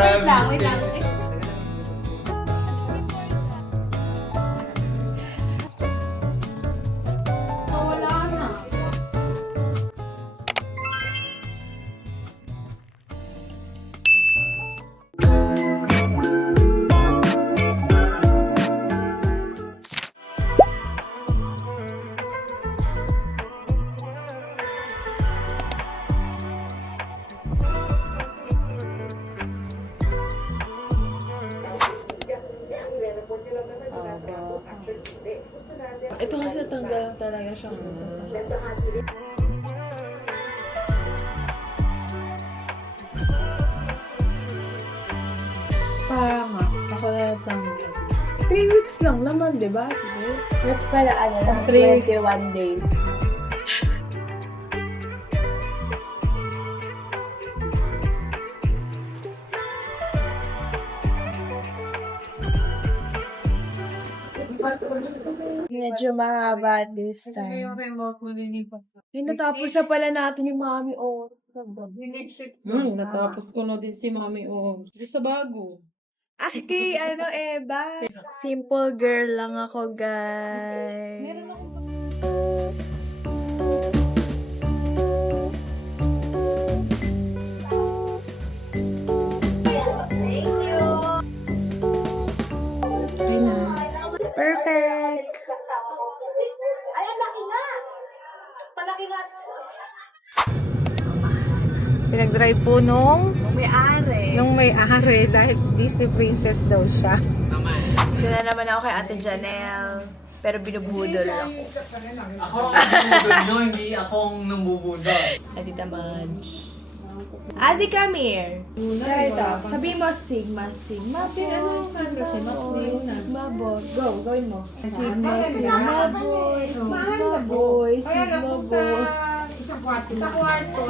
Wait lang, wait lang. Wala na. Ito kasi tanggal talaga siya kung sasakit. Para nga, ako na natanggal. 3 weeks lang naman, di ba? At pala ano lang, 3 weeks. 21 days. Medyo mahaba this time. Ay, natapos na pala natin yung mami. Oh, Natapos ko na din si Mami. Oo. Sa bago. Ay, kay ano, Eva. Simple girl lang ako, guys. Meron ako. Perfect. Ay, ang laki nga! Palaki nga! Pinag-drive po nung May-ari. may-ari dahil Disney princess daw siya. Ito na naman ako kay Ate Janelle. Pero binubudol ako. Ako ang nambubudol nyo, hindi akong nambubudol. At Tita Madge. Azi, come here. Sabi mo, Sigma, Sigma, boy. Sigma, boy. Go, gawin mo. Sigma, Sigma, boy. Sigma, boy. Sigma, boy. Sa kwarto.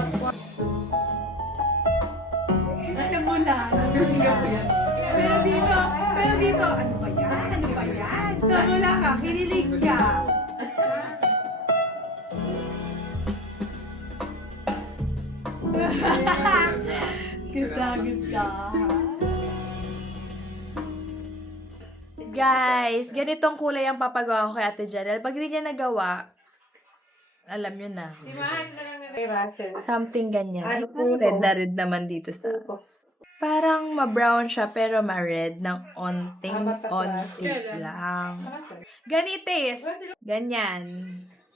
Alam mo na. Nabibigyan ko yan. Pero dito, ano ba yan? Ano ba yan? Wala ka, kinilig ka. Kita. Guys, ganitong kulay ang papagawa ko kay Ate Janelle. Pag hindi niya nagawa, alam nyo na. Something ganyan. Red na red naman dito sa... Parang ma-brown siya, pero ma-red ng onting-onti lang. Ganitis! Ganyan.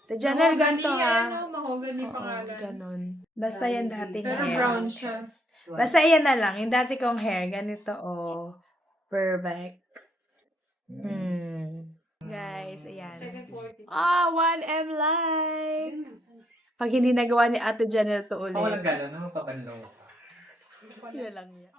Ate Janelle, ganito ha. Mahogany pangalan. Ganon. Basta yan dating Pero hair. brown siya. Basta yan na lang. Yung dati kong hair, ganito oh. Perfect. Guys, ayan. 1M likes! Pag hindi nagawa ni Ate Janelle to ulit. Walang gano'n, ano pabanlaw ka? Yun lang yan.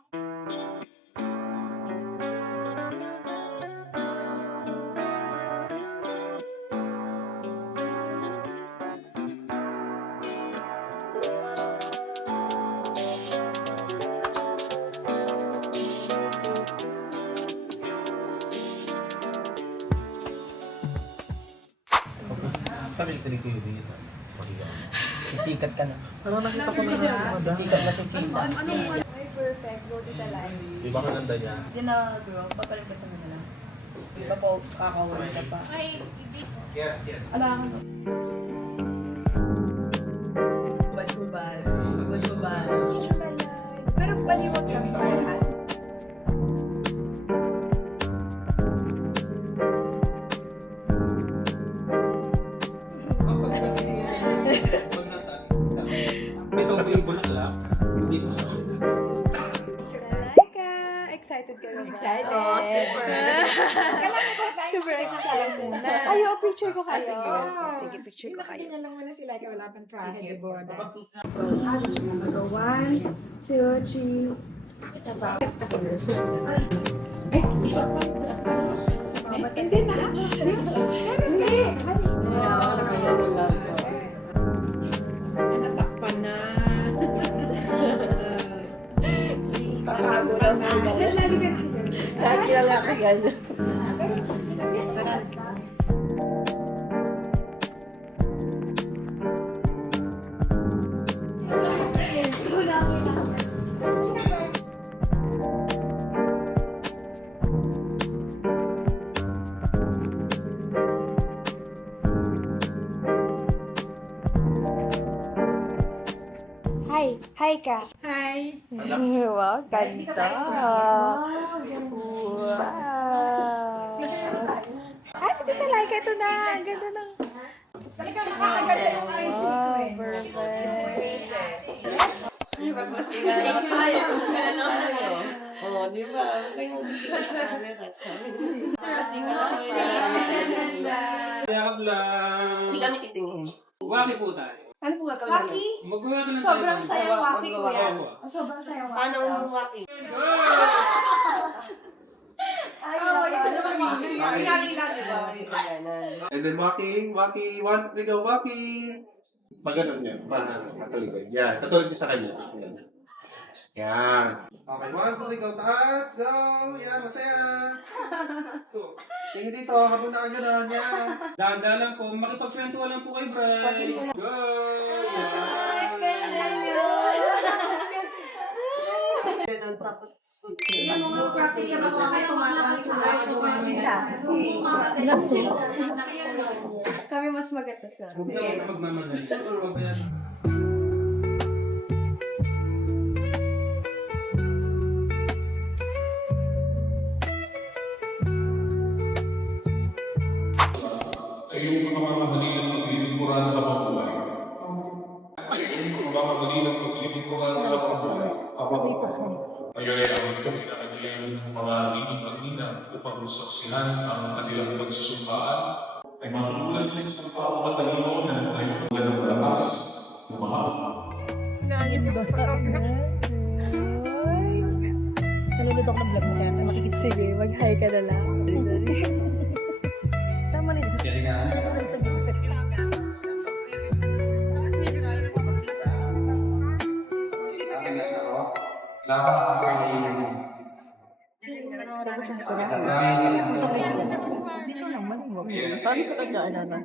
Sabi ko yung isa. Sisikat ka na. Parang nakita ko na nasa Sisikat na si Sisa. Ay, perfect. Go to the line. Iba ka nanda niya. Hindi na, bro. Papalit ka sa mga lang. Di ba po, kakawin ka pa? Yes. Ala ka. Bad. Pero paliwag lang parehas. Ito po yung bulaklak. Hindi ko siya. Laika! Excited ka na ba? Excited. Oh, super. Super excited. Ayo, picture ko kayo. Sige, picture ko kayo. Nakita lang muna sila kaya wala pang trahe, di ba? 1, 2, 3. Taba. Isa pa. Hindi na. Hindi. Natakpan na. Tatago lang na. Lagi na lang ka ganyan. Hi! Hi ka! Hi! Wow, ganda! Wow! Ah, si Tita Laika, ito na! Ang ganda ng... Nakakaganda yung eyes nito eh. Perfect! Oh, di ba? May Kaya lang. Hindi kami titingin. Waki po tayo. Ano po gagawin namin? Waki? Magawa ka lang Sobrang tayo. sayang waki ko yan. Magawa. Sobrang sayang waki. Paano umwaki? Ito na kami. Lagi lang, di ba? Dito yan. And then walking, one, three, go, walking. Pag ganun niya, katalikod. Yan, katulad niya sa kanya. Yan. Yan. Okay, one, three, go, taas, go. Yan, masaya. Tingin dito, habang nakaganon, yan. Dahan-dahan po. Makipagkwentuhan lang po kay Bray. Go! Tapos, Yung mga practice yung mga kayo kumakakit sa Kami mas maganda sa... Huwag na magmamadali. Huwag yan. Kayo mga mamahalin at paglilingkuran sa mga buhay. Kayo mga mamahalin at paglilingkuran sa mga buhay. Ngayon ay ang kanilang mga linig at ninang upang saksihan ang kanilang pagsusumpaan ay matulad sa isang tao matalino na ay wala ng lakas, lumahal. Nalulod ako ng vlog mo kaya makikip. Sige, mag-hi ka na lang. Tama na dito. Kaya nga. Sabi nga sa ako, laban ang pagkain. Dito naman. Paano sa kanya, Ana?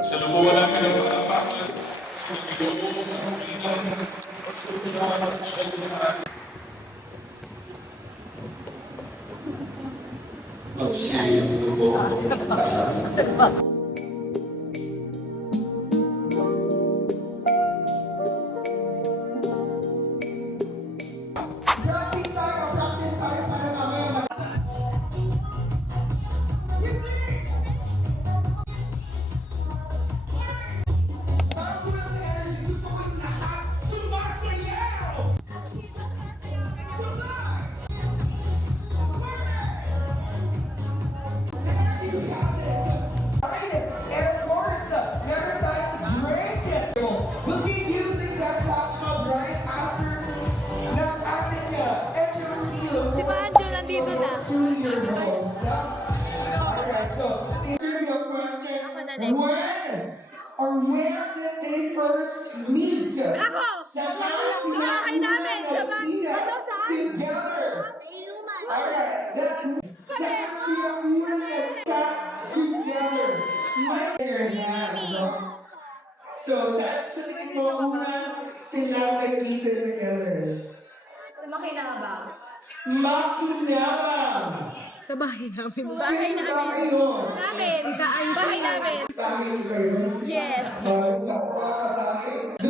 Pasalubungan natin ang mga pangalan sa pagkakaroon ng ilang pagsusunod at siya lumahan. Magsiyang dugo. We'll be using that flashmob right after enters field. Si Banjo nandito na. Alright, so here's your question. When or where did they first meet? Ako! Saan Sa bahay namin! Sa bahay! Ano, saan? Together. Alright, saan sila una nagkat together? So, sa tingin mo una sila nagkita together? Makinabang. Makinabang! Sa bahay namin. Bahay namin! Yun? Namin! Bahay namin! Bahay ba yun? Yes! Doon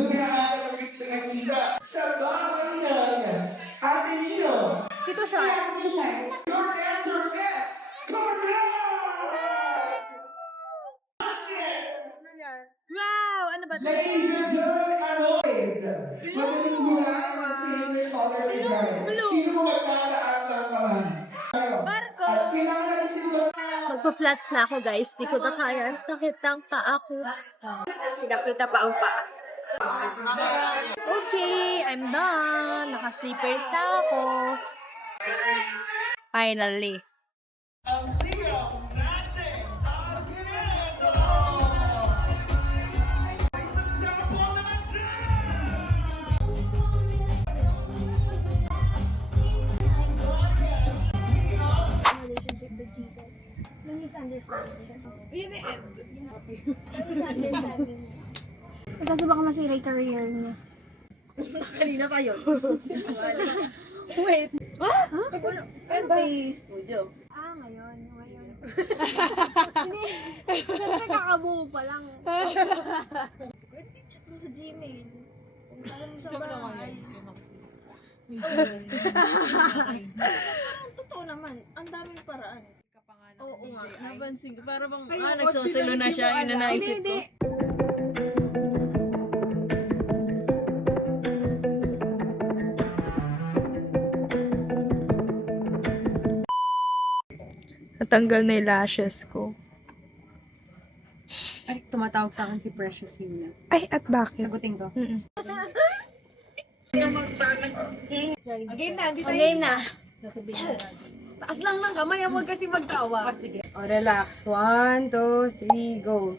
nga ang gusto nakita sa bahay ng Ate Nino. Tito Shark! Your answer is correct! Wow! Ano ba ito? Ladies and gentlemen, Anoid! Madaling hulaan ang favorite color ni Brian. Blue. Sino mo magtataas ng kamay? Barko! At kailangan isip Magpa-flats na ako, guys. Di ko na kaya. Ang sakit ng paa ko. Pinapita pa ang paa. Okay, I'm done. Naka-sleepers na ako. Finally. Yun eh. Kasi baka masira yung career niya. Kanina pa yun. Wait. Pero may studio. Ngayon. Hindi. Siyempre kakabuo pa lang. Chat mo sa Gmail. Kung saan mo sa bahay. Totoo naman. Ang daming paraan. Oo nga, napansin ko. Para bang, nagsosolo na siya, yun na naisip ko. Natanggal na yung lashes ko. Ay, tumatawag sa akin si Precious Yuna. Ay, at bakit? Sagutin ko. Game na, Okay na. Taas lang ng kamay, huwag kasi magtawa. Sige. O, relax. 1, 2, 3, go.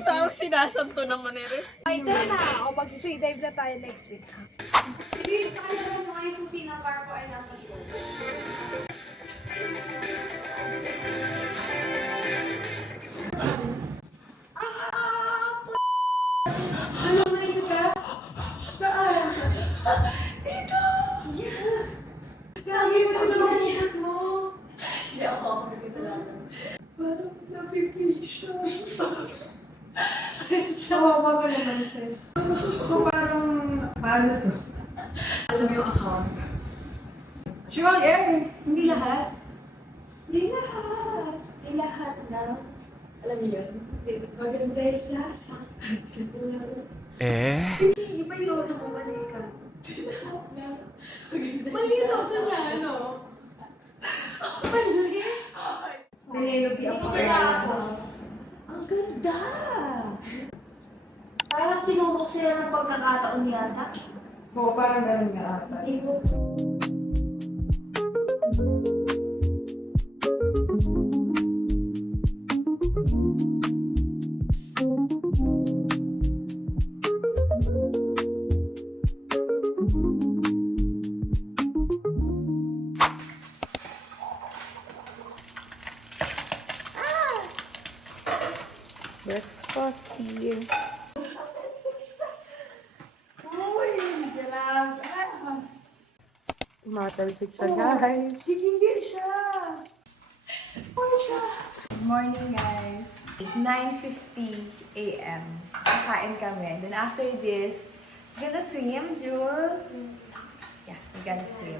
Parang sinasanto naman eh rin. Ay, ito na. O, mag-free dive na tayo next week. Hindi, kaya mo nga yung susi ng car ko ay nasa floor. Kawawa ka naman, sis. So, parang, paano to? Alam mo yung account. Sure, hindi lahat. Hindi lahat. Hindi lahat na. Alam niyo yun? Maganda yung sasa. Iba yun. Mali ka. Mali ito niya, ano? Mali? Penelope Hindi ko ako matapos. Ang ganda! Parang sinubok sila ng pagkakataon yata. Oo, parang ganun nga ata. Hindi ko. Breakfast here. Tumatalsik siya, guys. Gigigil siya. Good morning, guys. It's 9:50 a.m. Kakain kami. Then after this, we're gonna swim, Jewel. Yeah, we're gonna swim.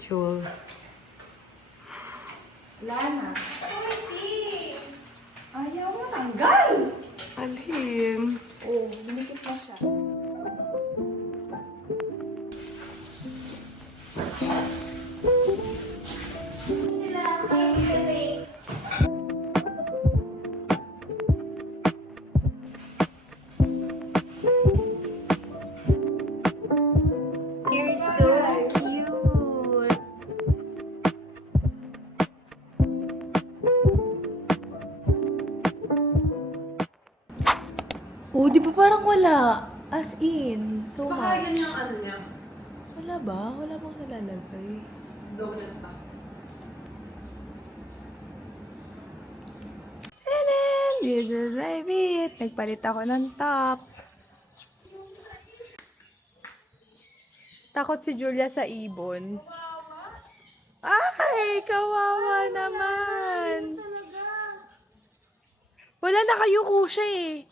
Jewel. Wala na. Ayaw mo tanggal! Alin? Oh, binikit na siya. You're so cute. Oh, di ba parang wala? As in, so Baka much. yun yung ano niya. Wala ba? Wala bang nalalagay? Donut pa. Hello! This is my beat. Nagpalit ako ng top. Takot si Julia sa ibon. Ay, kawawa naman. Wala, nakayuko siya eh.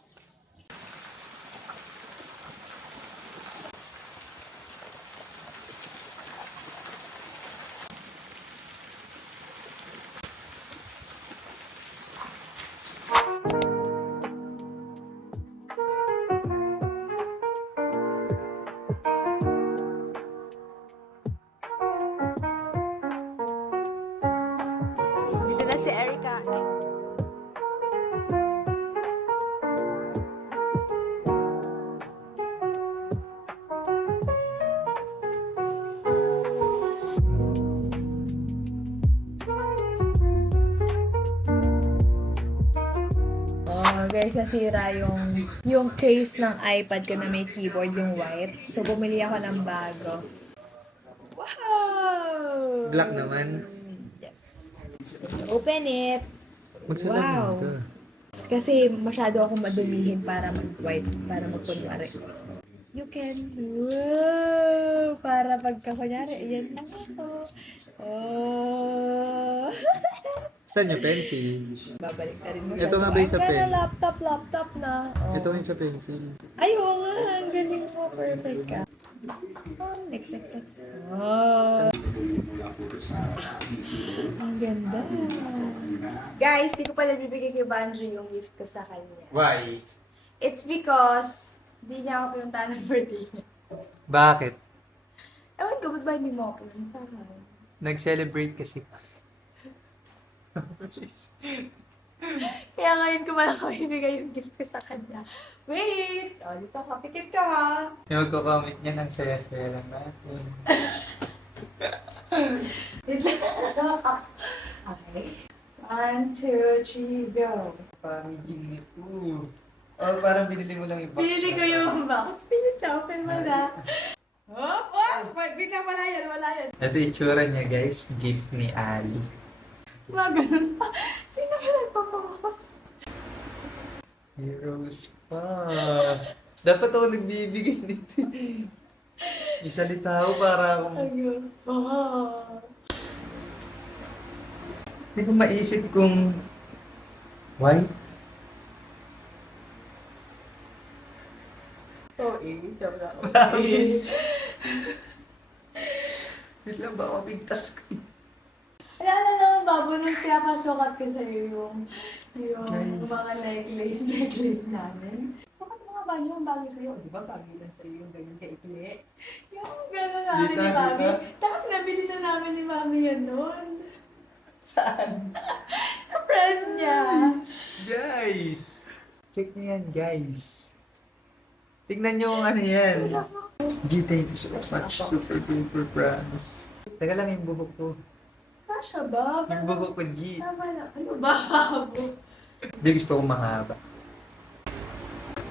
Dito na si Erica. guys, nasira yung case ng iPad ko na may keyboard, yung white. So, bumili ako ng bago. Wow! Black naman. Yes. Open it. Magsalamin Wow. ka. Kasi masyado akong madumihin para mag-white, para magkunwari. You can, wow! Para pagka kunyari, ayan lang ako. Oh! Saan yung pencil? Babalik na rin mo Ito nga ba yung sa I'm pen? gonna laptop na. Oh. Ito yung sa pencil. Ay, oo nga. Ang galing mo. Perfect ka. Oh, next. Oh. Ang ganda. Guys, di ko pala bibigay kay Banjo yung gift ko sa kanya. Why? It's because di niya ako pinunta ng birthday niya. Bakit? Ewan ko, ba't ba hindi mo ako pinunta? Nag-celebrate kasi. Kaya ngayon ko pala ako ibigay yung gift ko sa kanya. Wait! O, dito ka. Pikit ka ha. Yung magko-comment niya ng saya-saya lang natin. Wait lang. Okay. 1, 2, 3, go. Pamiging nito. Oh, parang binili mo lang yung box. Binili ko yung box. Bilis na, open mo na. Oh, wait lang, wala yan. Ito yung itsura niya guys. Gift ni Ali. Mga ganun pa. Sino ka nagpapawakas? Heroes pa. Dapat ako nagbibigay nito. Isalita ko para akong... Ayun. Hindi ko maisip kung... Why? Promise. Wait lang ba ako bigtas ko eh. Alala naman, Babo, nung pinapasukat ko sa'yo yung Guys. mga necklace namin. Sukat mo nga ba yung bagay sa'yo? Di ba bagay lang sa'yo yung ganyan kaikli? Yung gano'n namin ni Dita, Mami. dita. Tapos nabili na namin ni Mami yan noon. Saan? Sa friend niya. Guys! Check niyo yan, guys. Tignan niyo kung ano yan. G, thank you so much. Super duper promise. Teka lang yung buhok ko. Kasha ba? Yung buhok ko, G. Tama na. Ano ba, Babo? Hindi gusto ko mahaba.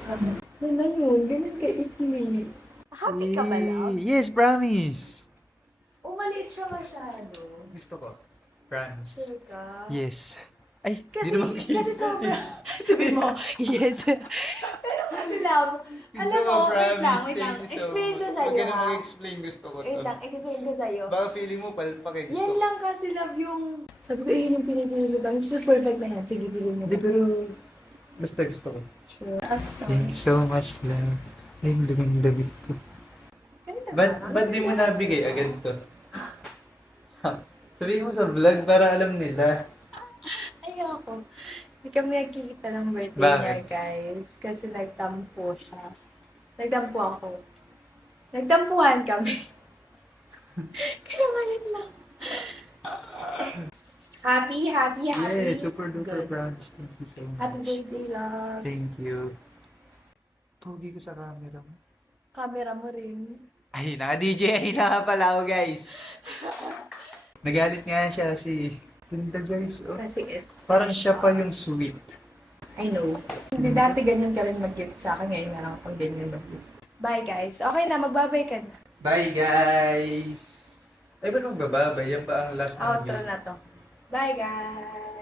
Ano na yun? Ganun ka ikli. Happy ka ba lang? Yes, promise. Umaliit siya masyado. Gusto ko. Promise. Sure ka? Yes. Ay, Kasi, di naman kasi sobrang, sabi mo, yes. Pero kasi lang, alam mo, wait lang. Explain ko sa'yo, Huwag ka na ha? mag-explain, gusto ko Wait to. lang, explain ko sa'yo. Baka feeling mo palpak eh. Gusto Yan ko. lang kasi love yung, sabi ko, yun yung pinipili ko. This is perfect na yan. Sige, pili mo. Hindi, pero basta gusto ko. Sure. Thank you so much, love. Ay, luming-lamig ko. Ba't di mo nabigay agad to? Sabihin mo sa vlog para alam nila. Ayoko. Hindi kami nakikita ng birthday Bakit? niya, guys. Kasi nagtampo siya. Nagtampo ako. Nagtampuhan kami. Kaya ngayon lang. Happy. Yeah, super duper promise. Thank you so much. Happy birthday, love. Thank you. Pogi ko sa camera mo. Camera mo rin. Ay, naka-DJ na nga pala ako, guys. Nagalit nga siya si... Ganda, guys. Oh. Kasi it's... Parang siya pa yung sweet. I know. Hindi dati ganyan ka rin mag-gift sa akin. Ngayon na lang ako ganyan mag-gift. Bye, guys. Okay na, magbabay ka na. Bye, guys! Ay, ba't magbababay? Yan ba ang last na Outro na to. Bye, guys.